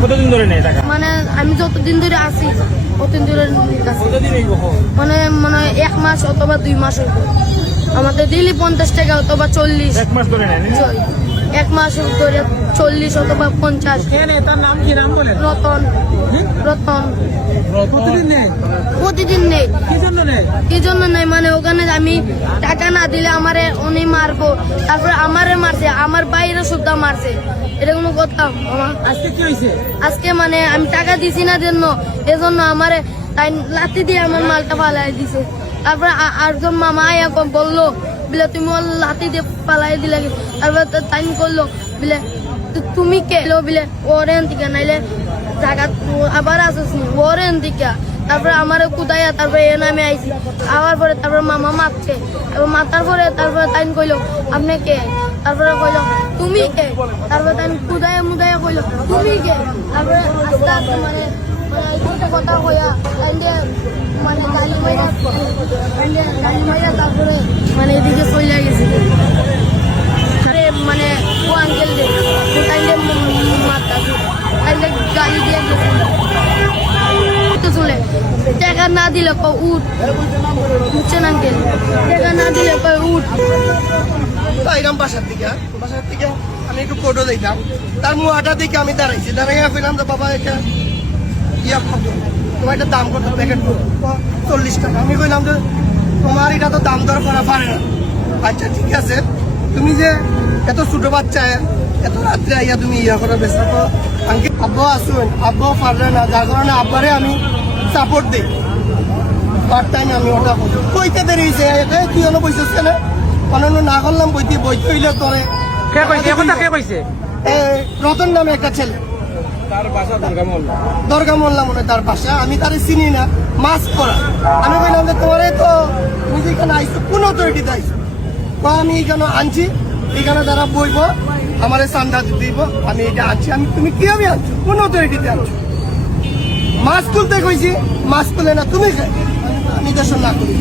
কতদিন ধরে নেই টাকা? মানে আমি যতদিন ধরে আছি ততদিন ধরে নিতেছি। কতদিন এই মানে মানে 1 মাস অথবা 2 মাস হইব। আমাদের দিলি 50 টাকা অথবা 40। 1 মাস ধরে নেন? 1 মাস ধরে 40 অথবা 50। তার নাম কি, নাম বলেন? রতন। রতন প্রতিদিন নেই? প্রতিদিন নেই। কি জন্য নেই মানে ওখানে আমি টাকা না দিলে আমারে উনি মারবো, তারপরে আমারে মারছে, আমার বাইরে সুদ্ধা মারছে। এটা কোনো কথা? আজকে কি হয়েছে? আজকে মানে আমি টাকা দিছি না জন্য এজন্য আমারে তাই লাথি দিয়ে আমার মালটা ফালাই দিছে। তারপরে আরেকজন মামা আয়া বললো বলে তুমি ওর লাথি দিয়ে পালাই দিলে। তারপরে তাই করলো বলে তুমি কে বলে ওরেন দিকে নাইলে টাকা আবার আসিস নি ওরেন দিকে। তারপরে আমার কুদাইয়া তারপরে এ নামে আইসি। আবার পরে তারপরে মামা মারছে, মাথার পরে তারপরে তাই কইলো আপনি কে? তারপরে কইলো তুমি কে? তারপরে তাই কুদাইয়া মুদাইয়া কইলো তুমি কে? তারপরে আস্তে আস্তে মানে কথা কইয়া মানে গালি মাইরা তারপরে মানে এদিকে চলে গেছে। মানে ও আঙ্কেল দে তাইলে মারতা তাইলে গালি দিয়ে গেছে। চলে টাকা না দিলে উঠ বুঝছেন আঙ্কেল, টাকা না দিলে উঠ। এরকম বাসার থেকে আমি একটু ফটো দিতাম, তার মুহাটা দিকে আমি দাঁড়াইছি, দাঁড়াইয়া ফেলাম তো বাবা এটা ইয়া কত, তোমার এটা দাম কত? প্যাকেট 40 টাকা। আমি কইলাম যে তোমার এটা তো দাম দর করা পারে না। আচ্ছা ঠিক আছে, তুমি যে এত ছোট বাচ্চা এত রাত্রে আইয়া তুমি ইয়া করার ব্যস্ত আব্বা আসুন, আব্বাও পারলে না, যার কারণে আব্বারে আমি সাপোর্ট দিই। পার্ট টাইম আমি ওটা বইতে দেরিয়েছে তুই হলো বইছিস কেন? অন্যান্য না করলাম বইতে হইলে তোরে রতন নামে একটা ছেলে, দরগা মোল্লা মনে তার বাসা, আমি তারে চিনি না, মাস্ক করা। আমি বললাম যে তোমারে তো তুমি যেখানে আইসো কোন অথরিটিতে আইসো? আমি এখানে আনছি, এখানে যারা বইব আমার চান্দা দিব, আমি এটা আনছি। আমি তুমি কিভাবে আনছো? কোন অথরিটিতে আনছো? মাস্ক তুলতে কইছি, মাস্ক তুলে না তুমি নির্দেশন না করি,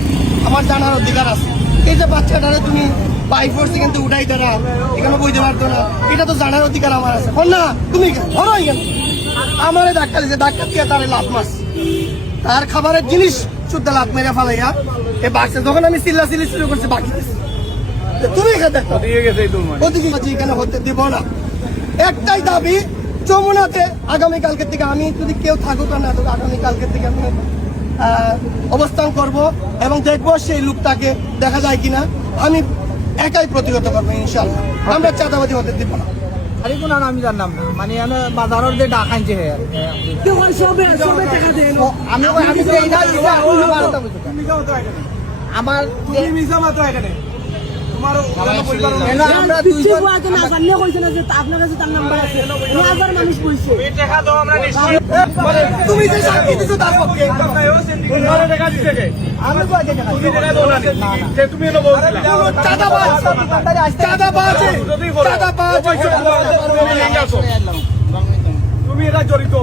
আমার জানার অধিকার আছে। এই যে বাচ্চাটারে তুমি বাই ফোর্স কিন্তু উঠাই দেনা এখানে বইতে পারতো না, এটা তো জানার অধিকার আমার আছে। না তুমি ধরো এখানে আমারে ধাক্কা দিচ্ছে, ধাক্কা দিয়ে তারে লাভ মাস তার খাবারের জিনিস শুদ্ধ লাভ মেরে ফেলাইয়া এ বাচ্চা যখন আমি চিল্লাচিল্লি শুরু করছি বাকি তুমি এখানে হতে দিব না। একটাই দাবি, যমুনাতে আগামীকালকের থেকে আমি যদি কেউ থাকুক না তো আগামীকালকের থেকে আমি অবস্থান করব এবং দেখবো সেই লোকটাকে দেখা যায় কিনা। আমি একাই প্রতিহত করবো ইনশাল্লাহ। আমরা চাঁদাবাদী হতে দিব না। আমি জানলাম না মানে বাজারের যে ডাক আনছে আমার তুমি যে সাক্ষী দিচ্ছ তার পক্ষে তুমি এটা জড়িত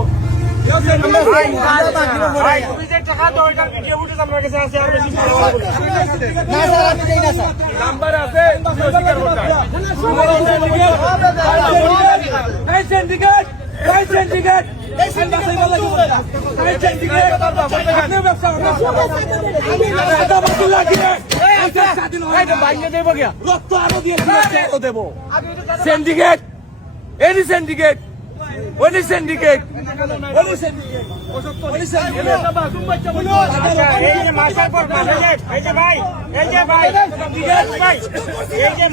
নাম্বার আছে সিন্ডিকেট এনি সিন্ডিকেট ওনি সিন্ডিকেট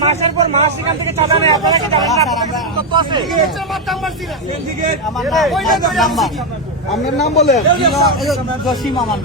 মাসের পর মাস এখান থেকে চাঁদা নেই। আপনারা কি জানেন না? আমার নাম বলেন জসিম আমার